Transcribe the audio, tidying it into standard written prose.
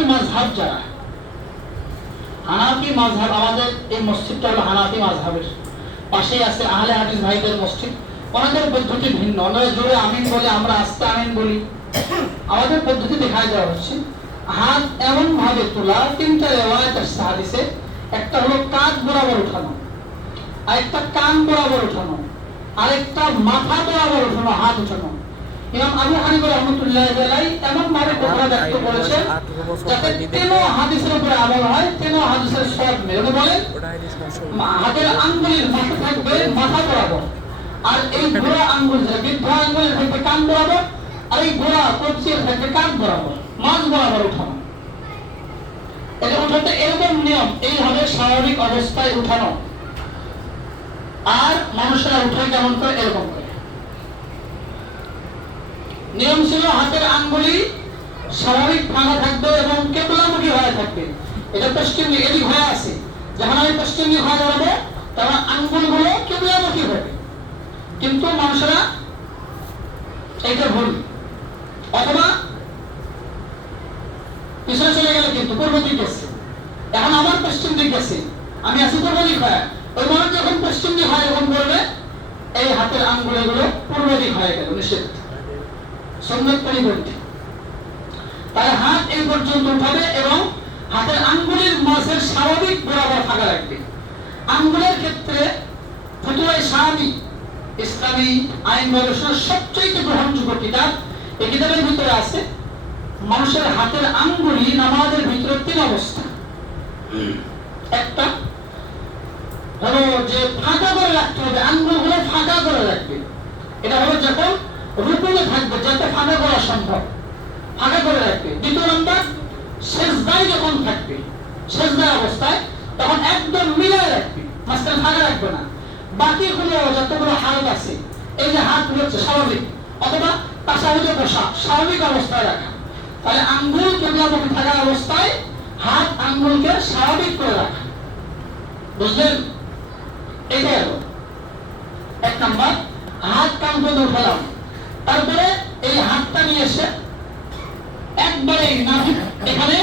হানাফি মাযহাব যারা, হানাফি মাযহাব, আমাদের এই মসজিদটা হলো হানাফি মাযহাবের, পাশেই আছে আহলে হাদিস ভাইদের মসজিদ। ওনাদের পদ্ধতি ভিন্ন, ওনারা জোরে আমিন বলে, আমরা আস্তে আমিন বলি। আমাদের পদ্ধতি দেখা দেওয়া হচ্ছে হাত এমন ভাবে তোলা, তিনটা রিওয়ায়াত আছে হাদিসে। একটা হলো কাঁধ বরাবর উঠানো, আরেকটা কান বরাবর উঠানো, আরেকটা মাথা বরাবর উঠানো, হাত উঠানো। ইমাম আবু হানিফা রাহমাতুল্লাহি আলাইহি এমন ভাবে কথা ব্যক্ত করেছেন যাতে তেনো হাদিসের উপরে আমল হয়, তেনো হাদিসের সওয়াব মেলে। বলেন হাতের আঙ্গুলের মাথা থাকবে মাথা বরাবর, আর এই গোড়া আঙ্গুল বৃদ্ধ আঙ্গুলের থাকবে কান বরাবর, আর এই গোড়া কবজির থাকবে কান বরাবর, মাঝ বরাবর উঠানো। এটা উঠাতে এরকম নিয়ম, এইভাবে স্বাভাবিক অবস্থায় উঠানো। আর মানুষেরা উঠে কেমন করে? এরকম করে। নিয়ম ছিল হাতের আঙ্গুলি স্বাভাবিক ভাঙা থাকবে এবং কেবলামুখী হয়ে থাকবে। এটা পশ্চিম এদিক হয়ে আছে, যখন আমি পশ্চিম দিক হয়ে যাবো তখন আঙ্গুলগুলো কেবলামুখী হবে। কিন্তু মানুষেরা এটা ভুল, অথবা পিছনে চলে গেলে কিন্তু পূর্ব দিক গেছে, এখন আমার পশ্চিম দিক গেছে, আমি আছি পূর্ব দিক হয়ে। ওই মানুষ যখন পশ্চিম দিক হয় যখন করবে, এই হাতের আঙ্গুলগুলো পূর্ব দিক হয়ে গেল, নিষেধ, সুন্নাত পরিপন্থী। তাহলে হাত এই পর্যন্ত উঠাবে এবং হাতের আঙ্গুলের মাঝের স্বাভাবিক বরাবর ফাঁকা রাখবে। আঙ্গুলের ক্ষেত্রে ফতোয়ায়ে শামি, ইসলামী আইন গবেষণার সবচেয়ে গ্রহণযোগ্য কিতাব, এই কিতাবের ভিতরে আছে মানুষের হাতের আঙ্গুলি নামাজের ভিতরে তিন অবস্থা। একটা হলো যে ফাঁকা করে রাখতে হবে, আঙ্গুলগুলো ফাঁকা করে রাখবে। এটা হলো যখন রুকুতে থাকবে যাতে ফাঁকা করা সম্ভব, ফাঁকা করে রাখবে। দ্বিতীয় নাম্বার, সেজদায় যখন থাকবে, সেজদায় অবস্থায় তখন একদম মিলায় রাখবে, মাঝখানে ফাঁকা রাখবে না। বাকিগুলো যতগুলো হাত আছে, এই যে হাতগুলো হচ্ছে স্বাভাবিক, অথবা তাসাহুদে বসা, স্বাভাবিক অবস্থায় রাখা। তাহলে আঙ্গুল কেবলামুখী থাকা অবস্থায় হাত আঙ্গুলকে স্বাভাবিক করে রাখা। বুঝলেন? এইটাই হলো এক নাম্বার। হাত কান পর্যন্ত উঠালাম, তারপরে এই হাতটা নিয়ে এসে একবারে নাভি এখানে